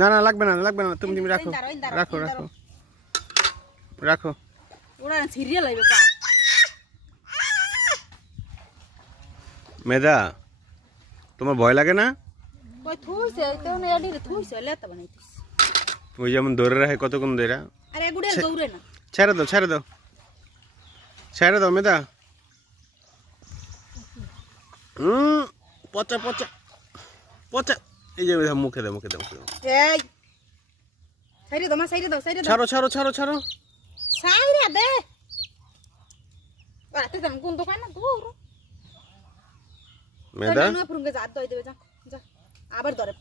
না না লাগবে না লাগবে না, তুমি রাখো রাখো রাখো রাখো। ওরা সিরিয়াল হইবে পা মেধা, তোমার ভয় লাগে না? কই থুইছে তো না এডি থুইছে লেতা বানাইতিস ওই যেমন ধরে রাখে কতক্ষণ ধরে। আরে গুড়ে দৌড়ে না ছেড়ে দাও ছেড়ে দাও ছেড়ে দাও মেধা। পচা পচা পচা। এই যে মেধা মুখে দাও মুখে দাও মুখে দাও। এই সাইরে দাও মা সাইরে দাও ছাড়ো ছাড়ো ছাড়ো ছাড়ো। সাইরে দে আতে তুমি কোন দোকান না দূর মেধা না পুরুঙ্গে যা দই দেবে যা যা আবার ধরে